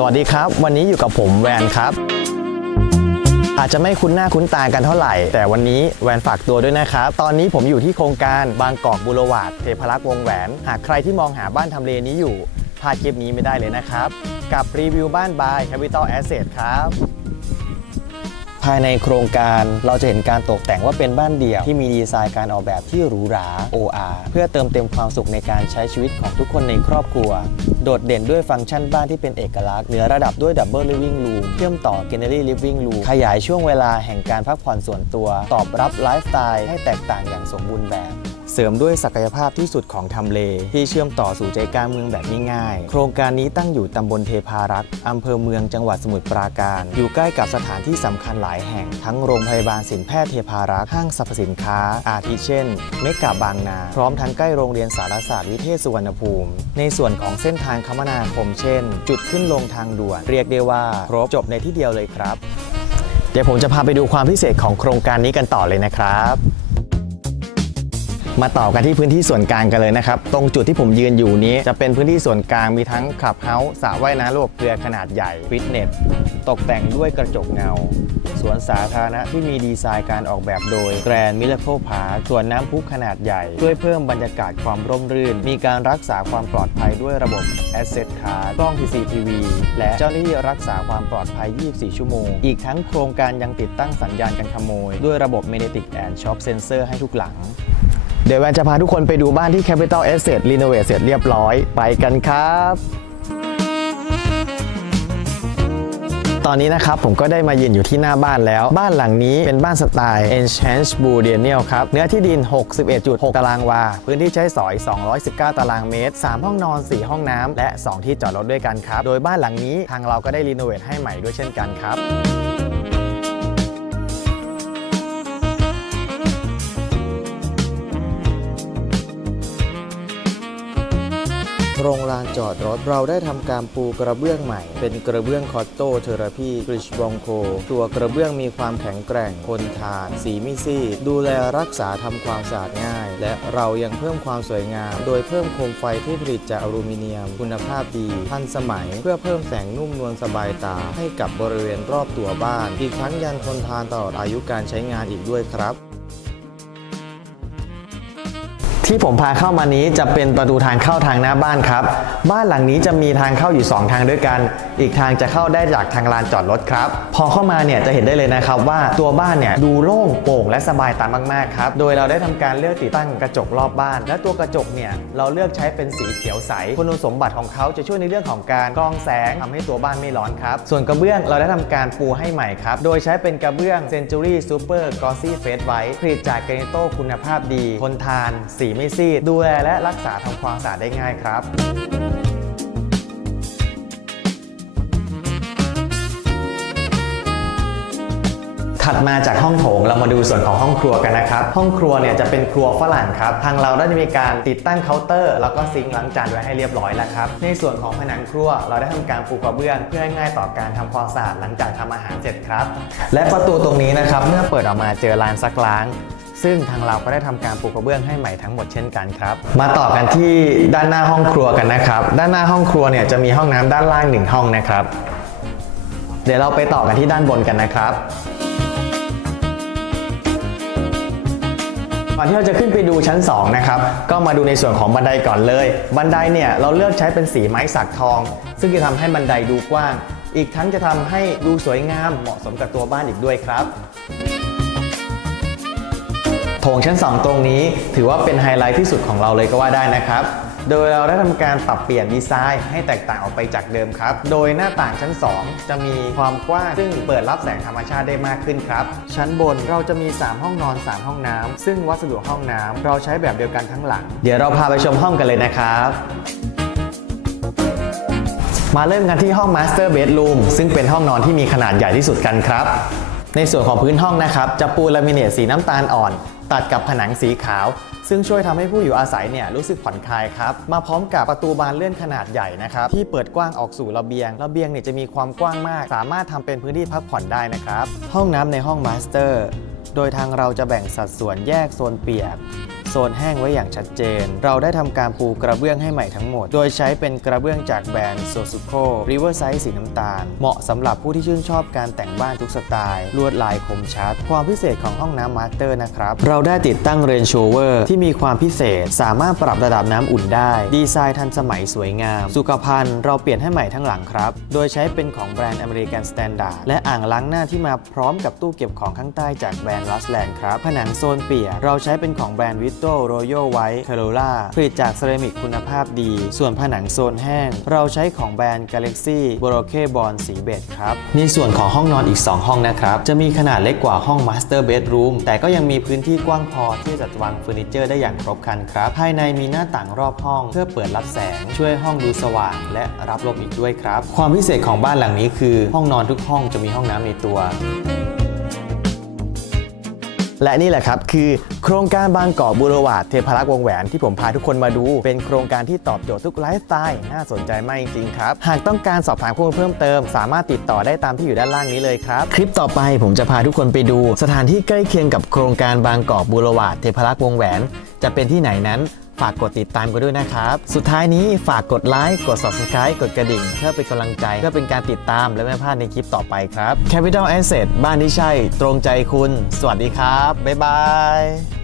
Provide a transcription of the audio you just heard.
สวัสดีครับ วันนี้อยู่กับผมแวนครับ อาจจะไม่คุ้นหน้าคุ้นตากันเท่าไหร่ แต่วันนี้แวนฝากตัวด้วยนะครับ ตอนนี้ผมอยู่ที่โครงการบางกอกบุรวาดเทพรักษ์วงแหวน หากใครที่มองหาบ้านทำเลนี้อยู่พลาดคลิปนี้ไม่ได้เลยนะครับ กับรีวิวบ้านบาย Capital Asset ครับภายในโครงการเราจะเห็นการตกแต่งว่าเป็นบ้านเดี่ยวที่มีดีไซน์การออกแบบที่หรูหรา OR เพื่อเติมเต็มความสุขในการใช้ชีวิตของทุกคนในครอบครัว โดดเด่นด้วยฟังก์ชันบ้านที่เป็นเอกลักษณ์ เหนือระดับด้วยดับเบิลลิฟวิ่งรูมเชื่อมต่อ g ก n น r y Living Room ขยายช่วงเวลาแห่งการพักผ่อนส่วนตัว ตอบรับไลฟ์สไตล์ให้แตกต่างอย่างสมบูรณ์แบบเสริมด้วยศักยภาพที่สุดของทำเล ที่เชื่อมต่อสู่ใจกลางเมืองแบบง่ายๆ โครงการนี้ตั้งอยู่ตำบลเทพารักษ์อำเภอเมืองจังหวัดสมุทรปราการ อยู่ใกล้กับสถานที่สำคัญหลายแห่ง ทั้งโรงพยาบาลศิลแพทย์เทพารักษ์ห้างสรรพสินค้า อาทิเช่น เมกะบางนา พร้อมทั้งใกล้โรงเรียนสารศาสตร์วิเทศสุวรรณภูมิ ในส่วนของเส้นทางคมนาคมเช่น จุดขึ้นลงทางด่วน เรียกได้ว่าครบจบในที่เดียวเลยครับ เดี๋ยวผมจะพาไปดูความพิเศษของโครงการนี้กันต่อเลยนะครับมาต่อกันที่พื้นที่ส่วนกลางกันเลยนะครับ ตรงจุดที่ผมยืนอยู่นี้จะเป็นพื้นที่ส่วนกลางมีทั้งคลับเฮาส์สระว่ายน้ำระบบเรือขนาดใหญ่ ฟิตเนส ตกแต่งด้วยกระจกเงา สวนสาธารณะที่มีดีไซน์การออกแบบโดยแกรนมิเลโคพาร์คสวนน้ำพุขนาดใหญ่ ช่วยเพิ่มบรรยากาศความร่มรื่น มีการรักษาความปลอดภัยด้วยระบบ Asset Card กล้อง CCTV และเจ้าหน้าที่รักษาความปลอดภัย 24 ชั่วโมง อีกทั้งโครงการยังติดตั้งสัญญาณการขโมย ด้วยระบบ Magnetic and Shock Sensor ให้ทุกหลังเดี๋ยวแวนจะพาทุกคนไปดูบ้านที่ Capital Asset Renovate เสร็จเรียบร้อย ไปกันครับ ตอนนี้นะครับผมก็ได้มายืนอยู่ที่หน้าบ้านแล้ว บ้านหลังนี้เป็นบ้านสไตล์ Enchant b u d e n i a l ครับ เนื้อที่ดิน 61.6 ตารางวา พื้นที่ใช้สอย 219 ตารางเมตร 3 ห้องนอน 4 ห้องน้ำและ 2 ที่จอดรถด้วยกันครับ โดยบ้านหลังนี้ทางเราก็ได้รีโนเวทให้ใหม่ด้วยเช่นกันครับ โรงลานจอดรถเราได้ทำการปูกระเบื้องใหม่ เป็นกระเบื้องคอตโตเทอราพีกริชบองโค ตัวกระเบื้องมีความแข็งแกร่งทนทาน สีไม่ซีดดูแลรักษาทำความสะอาดง่าย และเรายังเพิ่มความสวยงาม โดยเพิ่มโคมไฟที่ผลิตจากอลูมิเนียม คุณภาพดี ทันสมัย เพื่อเพิ่มแสงนุ่มนวลสบายตา ให้กับบริเวณรอบตัวบ้าน อีกทั้งยังทนทานตลอดอายุการใช้งานอีกด้วยครับ ที่ผมพาเข้ามานี้จะเป็นประตูทางเข้าทางหน้าบ้านครับ บ้านหลังนี้จะมีทางเข้าอยู่ 2 ทางด้วยกัน อีกทางจะเข้าได้จากทางลานจอดรถครับ พอเข้ามาเนี่ยจะเห็นได้เลยนะครับว่าตัวบ้านเนี่ยดูโล่งโปร่งและสบายตามากๆครับ โดยเราได้ทำการเลือกติดตั้งกระจกรอบบ้าน และตัวกระจกเนี่ยเราเลือกใช้เป็นสีเขียวใส คุณสมบัติของเขาจะช่วยในเรื่องของการกรองแสงทำให้ตัวบ้านไม่ร้อนครับ ส่วนกระเบื้องเราได้ทำการปูให้ใหม่ครับ โดยใช้เป็นกระเบื้อง Century Super Glossy Face White ผลิตจากเกรนิโตคุณภาพดี ทนทานสีไม่ซีด ดูแลและรักษาทำความสะอาดได้ง่ายครับถัดมาจากห้องโถงเรามาดูส่วนของห้องครัวกันนะครับ ห้องครัวเนี่ยจะเป็นครัวฝรั่งครับ ทางเราได้มีการติดตั้งเคาน์เตอร์ แล้วก็ซิงค์ล้างจานไว้ให้เรียบร้อยแล้วครับ ในส่วนของผนังครัวเราได้ทำการปูกระเบื้องเพื่อให้ง่ายต่อการทำความสะอาดหลังจากทำอาหารเสร็จครับ และประตูตรงนี้นะครับเมื่อเปิดออกมาเจอลานซักล้าง ซึ่งทางเราก็ได้ทำการปูกระเบื้องให้ใหม่ทั้งหมดเช่นกันครับ มาต่อกันที่ด้านหน้าห้องครัวกันนะครับ ด้านหน้าห้องครัวเนี่ยจะมีห้องน้ำด้านล่างหนึ่งห้องนะครับ เดี๋ยวเราไปต่อกันที่ด้านบนกันนะครับก่อนที่เราจะขึ้นไปดูชั้น 2 นะครับ ก็มาดูในส่วนของบันไดก่อนเลย บันไดเนี่ยเราเลือกใช้เป็นสีไม้สักทอง ซึ่งจะทำให้บันไดดูกว้าง อีกทั้งจะทำให้ดูสวยงามเหมาะสมกับตัวบ้านอีกด้วยครับ โถงชั้น 2 ตรงนี้ ถือว่าเป็นไฮไลท์ที่สุดของเราเลยก็ว่าได้นะครับ โดยเราได้ทำการปรับเปลี่ยนดีไซน์ให้แตกต่างออกไปจากเดิมครับ โดยหน้าต่างชั้น 2 จะมีความกว้างซึ่งเปิดรับแสงธรรมชาติได้มากขึ้นครับ ชั้นบนเราจะมี 3 ห้องนอน 3 ห้องน้ำซึ่งวัสดุห้องน้ำเราใช้แบบเดียวกันทั้งหลัง เดี๋ยวเราพาไปชมห้องกันเลยนะครับมาเริ่มกันที่ห้อง Master Bedroom ซึ่งเป็นห้องนอนที่มีขนาดใหญ่ที่สุดกันครับ ในส่วนของพื้นห้องนะครับ จะปูลามิเนตสีน้ำตาลอ่อน ตัดกับผนังสีขาว ซึ่งช่วยทำให้ผู้อยู่อาศัยเนี่ยรู้สึกผ่อนคลายครับ มาพร้อมกับประตูบานเลื่อนขนาดใหญ่นะครับ ที่เปิดกว้างออกสู่ระเบียง ระเบียงเนี่ยจะมีความกว้างมาก สามารถทำเป็นพื้นที่พักผ่อนได้นะครับ ห้องน้ำในห้องมาสเตอร์ โดยทางเราจะแบ่งสัดส่วนแยกโซนเปียก โซนแห้งไว้อย่างชัดเจน เราได้ทำการปูกระเบื้องให้ใหม่ทั้งหมด โดยใช้เป็นกระเบื้องจากแบรนด์โซซุโคริเวอร์ไซส์สีน้ำตาล เหมาะสำหรับผู้ที่ชื่นชอบการแต่งบ้านทุกสไตล์ ลวดลายคมชัด ความพิเศษของห้องน้ำมาสเตอร์นะครับ เราได้ติดตั้งเรนโชเวอร์ที่มีความพิเศษ สามารถปรับระดับน้ำอุ่นได้ ดีไซน์ทันสมัยสวยงาม สุขภัณฑ์เราเปลี่ยนให้ใหม่ทั้งหลังครับ โดยใช้เป็นของแบรนด์อเมริกันสแตนดาร์ดและอ่างล้างหน้าที่มาพร้อมกับตู้เก็บของข้างใต้จากแบรนด์ลัสแลนด์ครับ ผนังโซนเปียกเราใช้เป็นของแบรนด์วิทคาโรล่าผลิตจากเซรามิกคุณภาพดี ส่วนผนังโซนแห้ง เราใช้ของแบรนด์ Galaxy b o r o k e b o n สีเบจครับ ในส่วนของห้องนอนอีก 2 ห้องนะครับ จะมีขนาดเล็กกว่าห้อง Master Bedroom แต่ก็ยังมีพื้นที่กว้างพอที่จะจัดวางเฟอร์นิเจอร์ได้อย่างครบครันครับ ภายในมีหน้าต่างรอบห้อง เพื่อเปิดรับแสง ช่วยห้ห้องดูสว่าง และรับลมอีกด้วยครับ ความพิเศษของบ้านหลังนี้คือ ห้องนอนทุกห้องจะมีห้องน้ำในตัว และนี่แหละครับคือโครงการบางกอกบุรวาดเทพารักษ์วงแหวนที่ผมพาทุกคนมาดู เป็นโครงการที่ตอบโจทย์ทุกไลฟ์สไตล์น่าสนใจมากจริงครับ หากต้องการสอบถามข้อมูลเพิ่มเติม สามารถติดต่อได้ตามที่อยู่ด้านล่างนี้เลยครับ คลิปต่อไปผมจะพาทุกคนไปดู สถานที่ใกล้เคียงกับโครงการบางกอกบุรวาดเทพารักษ์วงแหวน จะเป็นที่ไหนนั้น ฝากกดติดตามกันด้วยนะครับ สุดท้ายนี้ฝากกดไลค์กด subscribe กดกระดิ่ง เพื่อเป็นกำลังใจ เพื่อเป็นการติดตามและไม่พลาดในคลิปต่อไปครับ Capital Asset บ้านที่ใช่ ตรงใจคุณ สวัสดีครับ บ๊ายบาย